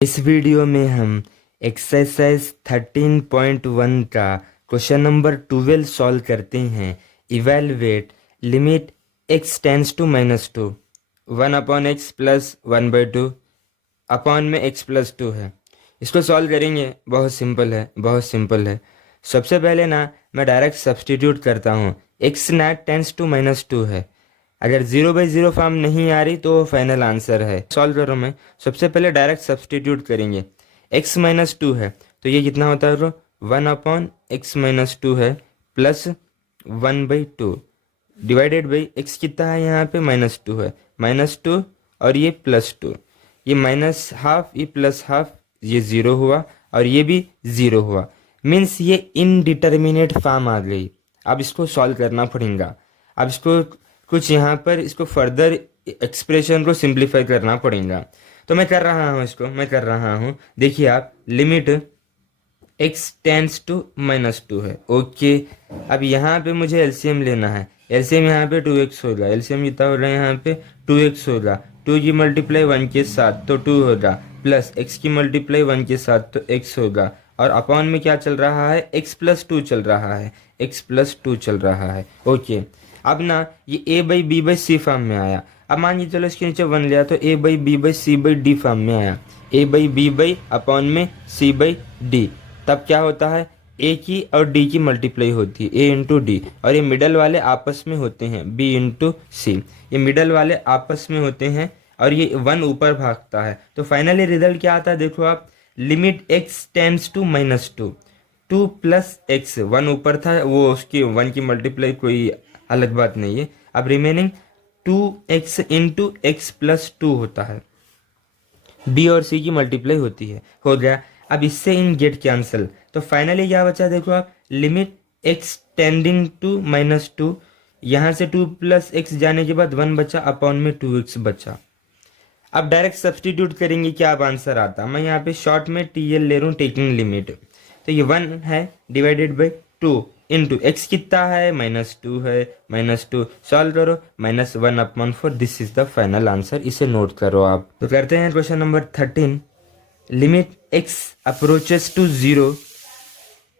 इस वीडियो में हम एक्सरसाइज 13.1 का क्वेश्चन नंबर 12 सॉल्व करते हैं। Evaluate limit x tends to -2 1 upon x plus 1/2 upon में x प्लस 2 है। इसको सॉल्व करेंगे, बहुत सिंपल है, बहुत सिंपल है। सबसे पहले ना मैं डायरेक्ट सब्सटीट्यूट करता हूँ। x नैट टेंस टू -2 है। अगर 0/0 फॉर्म नहीं आ रही तो वो फाइनल आंसर है। सॉल्व करो, मैं सबसे पहले डायरेक्ट सब्सटीट्यूट करेंगे। x -2 है तो ये कितना होता है ब्रो, 1 अपॉन x -2 है प्लस 1/2 डिवाइडेड बाई x कितना है यहाँ पे -2 है, -2 और ये +2, ये -½ ये +½ ये 0 हुआ और ये भी 0 हुआ। मीन्स ये इनडिटर्मिनेट फॉर्म आ गई। अब इसको सॉल्व करना पड़ेगा। अब इसको कुछ यहाँ पर इसको फर्दर एक्सप्रेशन को सिंप्लीफाई करना पड़ेगा। तो मैं कर रहा हूँ, इसको मैं कर रहा हूँ। देखिए आप, लिमिट x टेंस टू -2 है। ओके, अब यहाँ पे मुझे एलसीएम लेना है। एलसीएम यहाँ पे 2x होगा। एलसीएम कितना हो रहा है यहाँ पे 2x होगा। 2 की मल्टीप्लाई 1 के साथ तो 2 होगा, प्लस x की मल्टीप्लाई 1 के साथ तो x होगा, और अपॉन में क्या चल रहा है, x प्लस 2 चल रहा है, x प्लस 2 चल रहा है। ओके, अब ना ये a/b/c फॉर्म में आया। अब मान लीजिए चलो इसके नीचे 1 लिया तो a/b/c/d फॉर्म में आया। a/b/ अपॉन में c/d, तब क्या होता है, a की और d की मल्टीप्लाई होती है, a इंटू डी, और ये मिडल वाले आपस में होते हैं b इंटू सी। ये मिडल वाले आपस में होते हैं और ये 1 ऊपर भागता है। तो फाइनली रिजल्ट क्या आता है, देखो आप, limit x tends to -2, 2 plus x, 1 ऊपर था वो उसकी 1 की मल्टीप्लाई कोई अलग बात नहीं है। अब remaining 2x into x plus 2 होता है, b और c की मल्टीप्लाई होती है, हो गया। अब इससे इन गेट कैंसिल, तो फाइनली क्या बचा, देखो आप, लिमिट x टेंडिंग टू -2, यहाँ से 2 प्लस एक्स जाने के बाद 1 बचा, अपॉन में 2x बचा। अब डायरेक्ट सब्सटीट्यूट करेंगे, क्या अब आंसर आता। मैं यहाँ पे शॉर्ट में TL ले रहा हूँ, टेकिंग लिमिट। तो ये 1 है डिवाइडेड बाई 2 इंटू एक्स कितना है, -2 है, -2 सॉल्व करो, -1/4, this is the final answer. इसे नोट करो आप। तो करते हैं question number 13। Limit x approaches to 0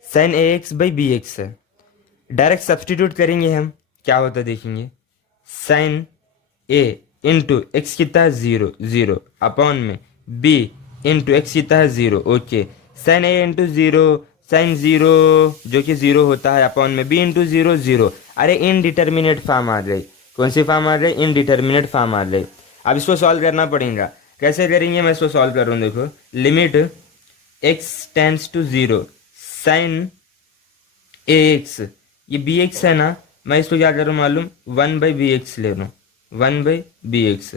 sin ax/bx है। डायरेक्ट सब्सटीट्यूट करेंगे हम, क्या होता है देखेंगे। sin a इंटू एक्स कितना है 0 0 अपॉन में b इंटू एक्स कितना है 0। Okay, sin a into 0 sin 0 जो कि 0 होता है, अपॉन में b इंटू 0 0। अरे इनडिटर्मिनेट फॉर्म आ गई। कौन सी फॉर्म आ गई, इनडिटर्मिनेट फॉर्म आ गई। अब इसको सॉल्व करना पड़ेगा। कैसे करेंगे, मैं इसको सॉल्व कर रहा हूँ। देखो, limit x tends to 0 sin ax, ये bx है ना, मैं इसको क्या कर रहा हूँ मालूम, 1/bx ले रहा हूँ, 1/bx।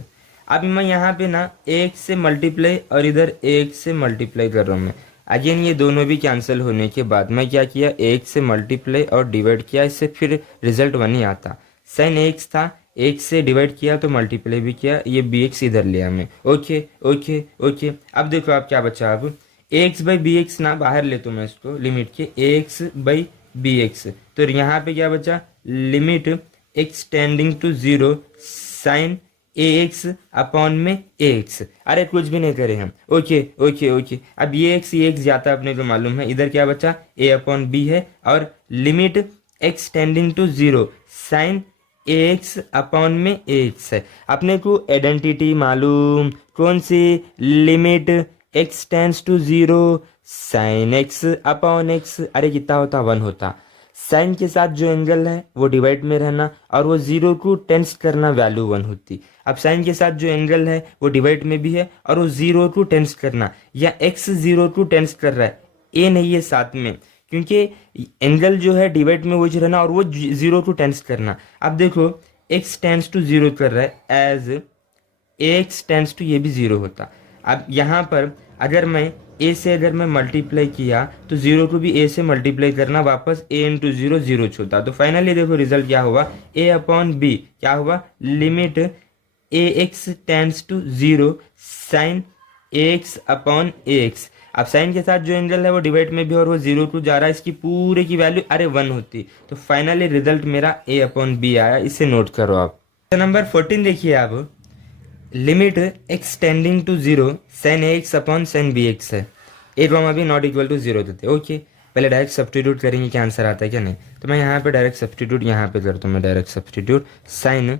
अब मैं यहाँ पे ना ax से मल्टीप्लाई और इधर ax से मल्टीप्लाई कर रहा हूँ मैं। अगेन ये दोनों भी कैंसिल होने के बाद मैं क्या किया, ax से मल्टीप्लाई और डिवाइड किया, इससे फिर रिजल्ट 1 ही आता। sin ax था, एक से डिवाइड किया तो मल्टीप्लाई भी किया, ये bx इधर लिया मैं। ओके ओके ओके, अब देखो आप क्या बचा। अब ax/bx ना बाहर ले तो मैं इसको लिमिट के ax/bx, तो यहाँ पे क्या बचा, limit x tending to 0 sin ax upon में ax। अरे कुछ भी नहीं करे हम। ओके ओके ओके, अब ये x जाता अपने को मालूम है, इधर क्या बचा, a/b है, और limit x tending to 0 sin ax upon में ax है। अपने को आइडेंटिटी मालूम, कौन सी, limit x tends to 0 sin x upon x। अरे कितना होता, 1 होता। साइन के साथ जो एंगल है वो डिवाइड में रहना, और वो 0 को टेंस करना, वैल्यू 1 होती। अब साइन के साथ जो एंगल है वो डिवाइड में भी है और वो 0 को टेंस करना, या x 0 को टेंस कर रहा है, ए नहीं है साथ में, क्योंकि एंगल जो है डिवाइड में वो रहना और वो 0 को टेंस करना। अब देखो, x टेंस टू 0 कर रहा है, एज ax टेंस टू, ये भी 0 होता। अब यहाँ पर अगर मैं a से अगर मैं मल्टीप्लाई किया तो 0 को भी a से मल्टीप्लाई करना, वापस a इंटू 0 0 होता। तो फाइनली देखो रिजल्ट क्या हुआ, a/b क्या हुआ, limit ax tends to 0 sin ax upon ax। अब साइन के साथ जो एंगल है वो डिवाइड में भी और वो 0 को जा रहा है, इसकी पूरे की वैल्यू अरे 1 होती। तो फाइनली रिजल्ट मेरा a/b आया। इसे नोट करो आप। नंबर 14 देखिए आप, limit X tending to zero sine A X upon sine B X है, A comma B not equal to zero देते। ओके, पहले डायरेक्ट सब्स्टिट्यूट करेंगे क्या आंसर आता है क्या नहीं। तो मैं यहाँ पे डायरेक्ट सब्स्टिट्यूट यहाँ पे करता हूँ, मैं डायरेक्ट सब्स्टिट्यूट साइन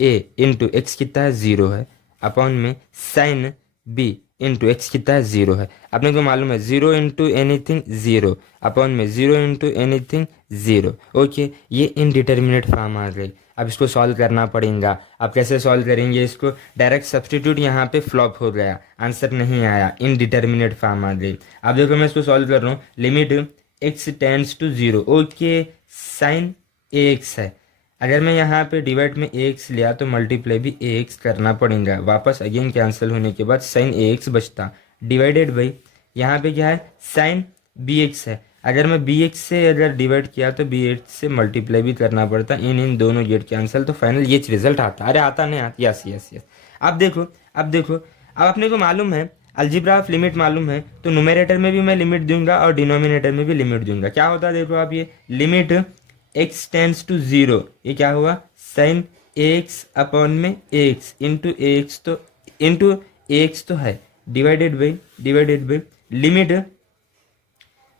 ए इंटू एक्स कितना है जीरो है अपॉन में साइन बी इंटू एक्स कितना है जीरो है। अपने को मालूम है zero into anything zero upon में zero into anything zero. Okay, ये इनडिटर्मिनेट फॉर्म आ गई। अब इसको सॉल्व करना पड़ेगा। अब कैसे सॉल्व करेंगे इसको, डायरेक्ट सब्स्टिट्यूट यहाँ पे फ्लॉप हो गया, आंसर नहीं आया, इनडिटर्मिनेट फॉर्म आ गई। अब देखो मैं इसको सॉल्व कर रहा हूँ, limit x tends to zero. Okay, sine A X है, अगर मैं यहाँ पे डिवाइड में ए एक्स लिया तो मल्टीप्लाई भी ए एक्स करना पड़ेगा। वापस अगेन कैंसिल होने के बाद साइन ए एक्स बचता, डिवाइडेड बाई यहाँ पे क्या है साइन बी एक्स है। अगर मैं बी एक्स से अगर डिवाइड किया तो बी एक्स से मल्टीप्लाई भी करना पड़ता, इन दोनों गेट कैंसिल, तो फाइनल ये रिजल्ट आता। अरे आता नहीं आता, यस यस यस। अब देखो अब अपने को मालूम है अलजेब्रा ऑफ लिमिट मालूम है, तो नुमेरेटर में भी मैं लिमिट दूंगा और डिनोमिनेटर में भी लिमिट दूंगा। क्या होता है देखो आप, ये limit x tends to zero, ये क्या हुआ साइन ए एक्स अपॉन में A X into A X, तो इंटू ए एक्स तो है, divided by limit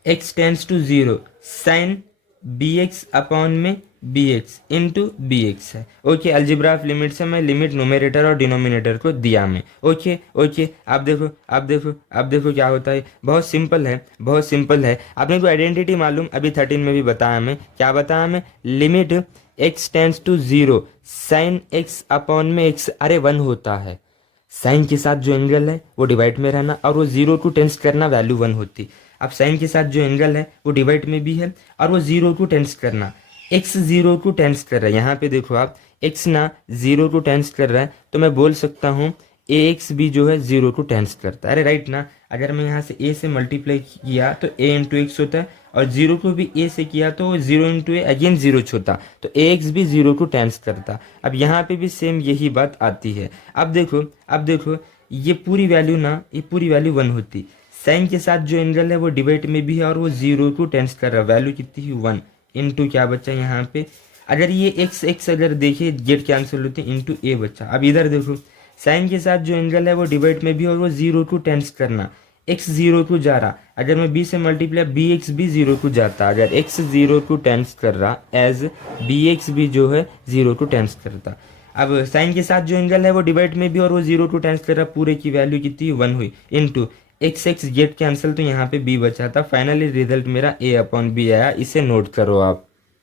x tends to zero sine B X upon में B X into B X है। Okay, algebra of limit से मैं limit numerator और denominator को दिया मैं। ओके, अब देखो क्या होता है, बहुत सिंपल है। आपने को आइडेंटिटी मालूम, अभी 13 में भी बताया मैं, क्या बताया मैं, limit x tends to zero sine x upon में एक्स, अरे 1 होता है, साइन के साथ जो एंगल है वो डिवाइड में रहना और वो जीरो टू टेंस करना, वैल्यू 1 होती। अब साइन के साथ जो एंगल है वो डिवाइड में भी है और वो जीरो टू टेंस करना, एक्स जीरो टू टेंस कर रहा है। यहाँ पे देखो आप, एक्स ना जीरो टू टेंस कर रहा है, तो मैं बोल सकता हूँ ए एक्स भी जो है जीरो टू टेंस करता है। अरे राइट ना, अगर मैं यहाँ से ए से मल्टीप्लाई किया तो ए इंटू एक्स होता है, और जीरो को भी ए से किया तो जीरो इंटू ए अगेन जीरो होता, तो ए एक्स भी जीरो टू टेंस करता। अब यहाँ पे भी सेम यही बात आती है। अब देखो ये पूरी वैल्यू 1 होती, साइन के साथ जो एंगल है वो डिवाइड में भी है और वो जीरो टू टेंस कर रहा है, वैल्यू कितनी ही 1 इंटू क्या बच्चा यहाँ पे, अगर ये एक्स अगर देखिए गेट कैंसिल होते इंटू ए बच्चा। अब इधर देखो साइन के साथ जो एंगल है वो डिवाइड में भी और वो जीरो टू टेंस करना, एक्स जीरो टू जा रहा, अगर मैं बी से मल्टीप्लाई बी एक्स भी जीरो टू जाता, अगर एक्स जीरो टू टेंस कर रहा एज बी एक्स भी जो है जीरो टू टेंस करता। अब साइन के साथ जो एंगल है वो डिवाइड में भी और वो जीरो टू टेंस कर रहा, पूरे की वैल्यू कितनी 1 हुई इंटू एक्स गेट कैंसिल, तो यहाँ पे बी बचा था। फाइनली रिजल्ट मेरा ए अपॉन बी आया, इसे नोट करो आप।